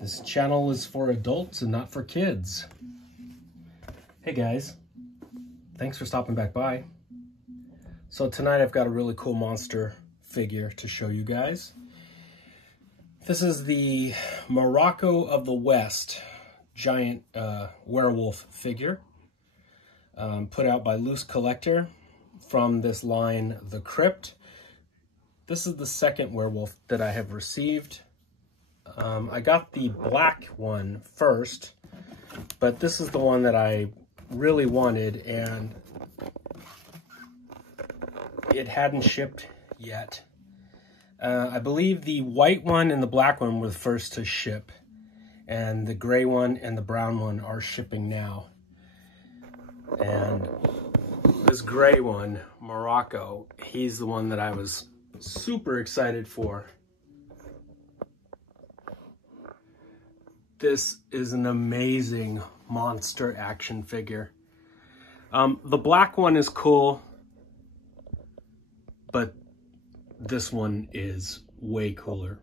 This channel is for adults and not for kids. Hey guys, thanks for stopping back by. So tonight I've got a really cool monster figure to show you guys. This is the Muraco of the West giant werewolf figure, put out by Loose Collector from this line, the Crypt. This is the second werewolf that I have received. I got the black one first, but this is the one that I really wanted, and it hadn't shipped yet. I believe the white one and the black one were the first to ship, and the gray one and the brown one are shipping now. And this gray one, Muraco, he's the one that I was super excited for. This is an amazing monster action figure. The black one is cool, but this one is way cooler.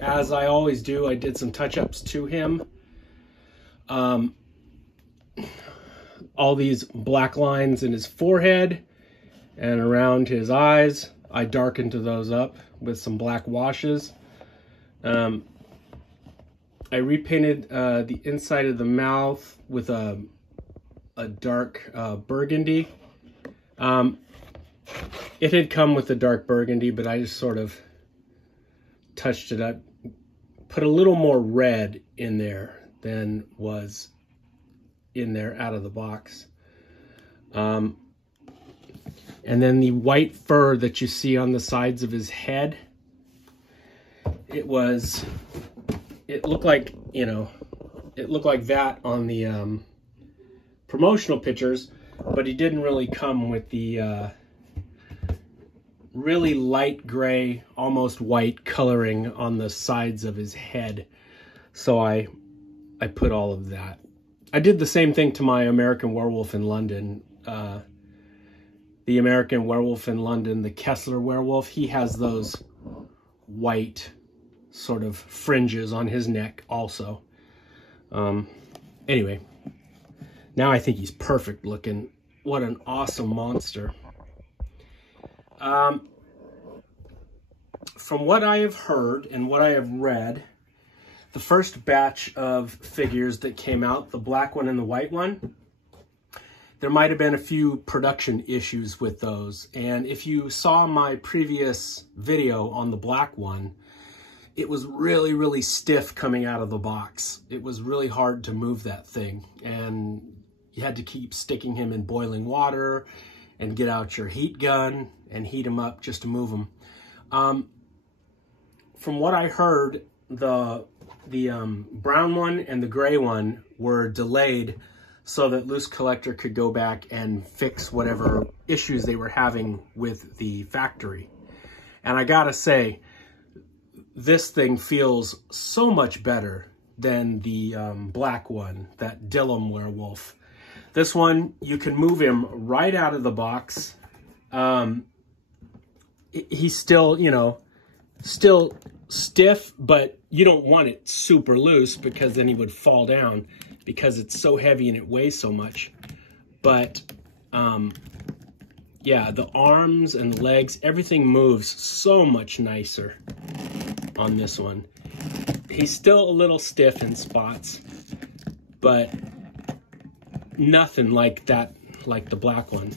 As I always do, I did some touch-ups to him. All these black lines in his forehead and around his eyes, I darkened those up with some black washes. I repainted the inside of the mouth with a dark burgundy. It had come with a dark burgundy, but I just sort of touched it up, put a little more red in there than was in there out of the box. And then the white fur that you see on the sides of his head, it looked like, you know, it looked like that on the promotional pictures, but he didn't really come with the really light gray, almost white coloring on the sides of his head. So I put all of that. I did the same thing to my American Werewolf in London. The American Werewolf in London, the Kessler werewolf, he has those white sort of fringes on his neck also. Anyway, now I think he's perfect looking. What an awesome monster. From what I have heard and what I have read, the first batch of figures that came out, the black one and the white one, there might have been a few production issues with those. And if you saw my previous video on the black one, it was really, really stiff coming out of the box. It was really hard to move that thing. And you had to keep sticking him in boiling water and get out your heat gun and heat him up just to move him. From what I heard, the brown one and the gray one were delayed so that Loose Collector could go back and fix whatever issues they were having with the factory. And I gotta say, this thing feels so much better than the black one, that Dillum werewolf. This one, you can move him right out of the box. He's still, you know, still stiff, but you don't want it super loose because then he would fall down because it's so heavy and it weighs so much. But yeah, the arms and the legs, everything moves so much nicer on this one. He's still a little stiff in spots, but nothing like that, like the black one.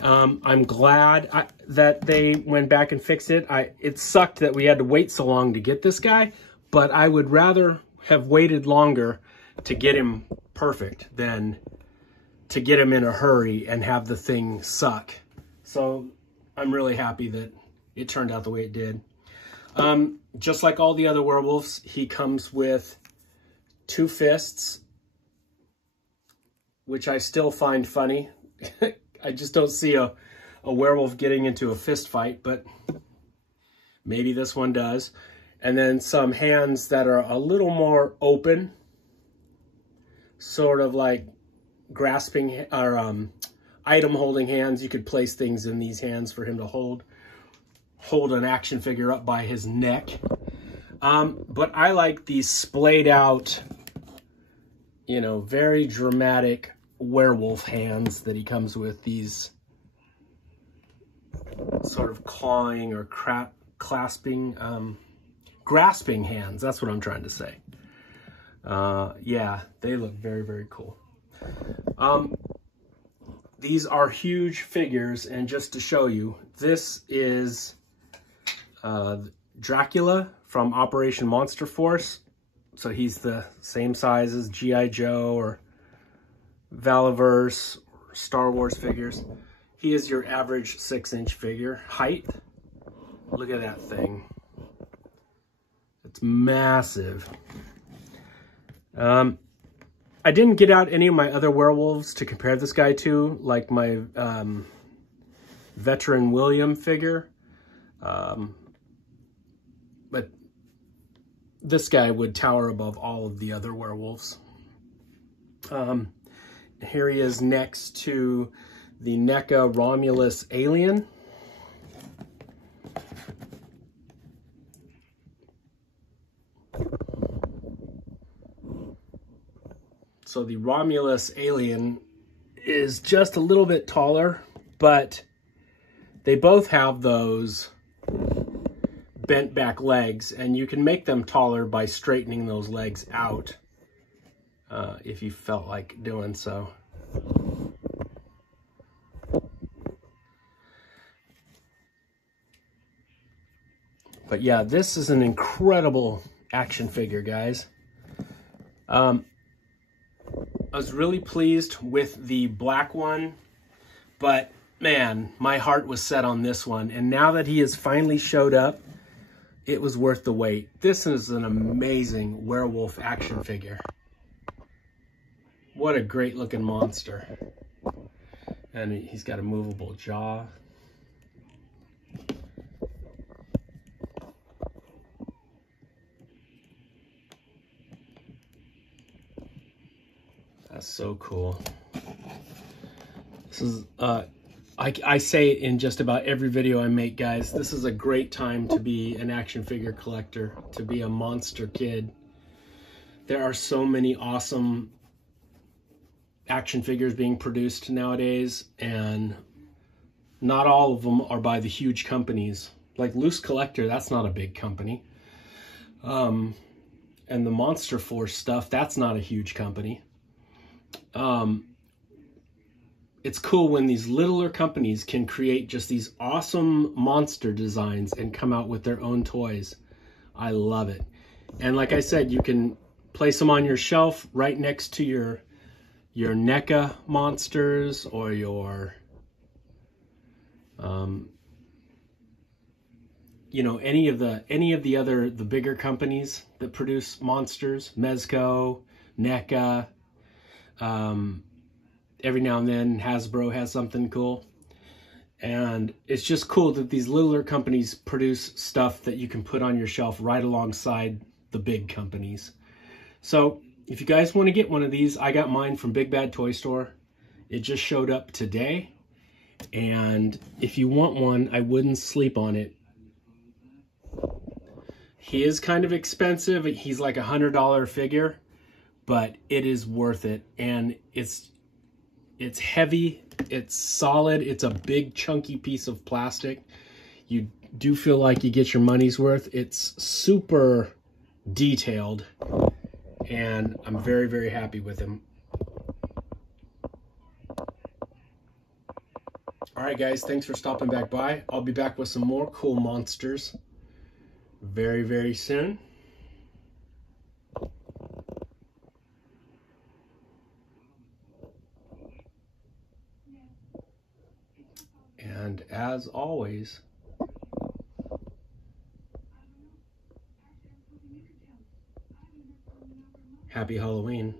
I'm glad that they went back and fixed it. It sucked that we had to wait so long to get this guy, but I would rather have waited longer to get him perfect than to get him in a hurry and have the thing suck. So I'm really happy that it turned out the way it did. Just like all the other werewolves, he comes with 2 fists, which I still find funny. I just don't see a werewolf getting into a fist fight, but maybe this one does. And then some hands that are a little more open, sort of like grasping or item holding hands. You could place things in these hands for him to hold an action figure up by his neck. But I like these splayed out, you know, very dramatic werewolf hands that he comes with, these sort of clawing or grasping hands. That's what I'm trying to say. Yeah, they look very, very cool. These are huge figures, and just to show you, this is Dracula from Operation Monster Force. So he's the same size as G.I. Joe or Valaverse or Star Wars figures. He is your average 6-inch figure height. Look at that thing. It's massive. I didn't get out any of my other werewolves to compare this guy to, like my Veteran William figure. But this guy would tower above all of the other werewolves. Here he is next to the NECA Romulus alien. So the Romulus alien is just a little bit taller, but they both have those bent back legs, and you can make them taller by straightening those legs out if you felt like doing so. But yeah, this is an incredible action figure, guys. I was really pleased with the black one, but man, my heart was set on this one. And now that he has finally showed up, it was worth the wait. This is an amazing werewolf action figure. What a great looking monster. And he's got a movable jaw. That's so cool. This is, I say it in just about every video I make, guys. This is a great time to be an action figure collector, to be a monster kid. There are so many awesome action figures being produced nowadays, and not all of them are by the huge companies. Like Loose Collector, that's not a big company. And the Monster Force stuff, that's not a huge company. It's cool when these littler companies can create just these awesome monster designs and come out with their own toys. I love it. And like I said, you can place them on your shelf right next to your NECA monsters or your, you know, any of the bigger companies that produce monsters, Mezco, NECA, every now and then Hasbro has something cool. And it's just cool that these littler companies produce stuff that you can put on your shelf right alongside the big companies. So if you guys want to get one of these, I got mine from Big Bad Toy Store. It just showed up today. And if you want one, I wouldn't sleep on it. He is kind of expensive. He's like $100 figure, but it is worth it. And it's heavy, it's solid, it's a big chunky piece of plastic. You do feel like you get your money's worth. It's super detailed, and I'm very, very happy with him. All right, guys, thanks for stopping back by. I'll be back with some more cool monsters very, very soon. And And as always, happy Halloween.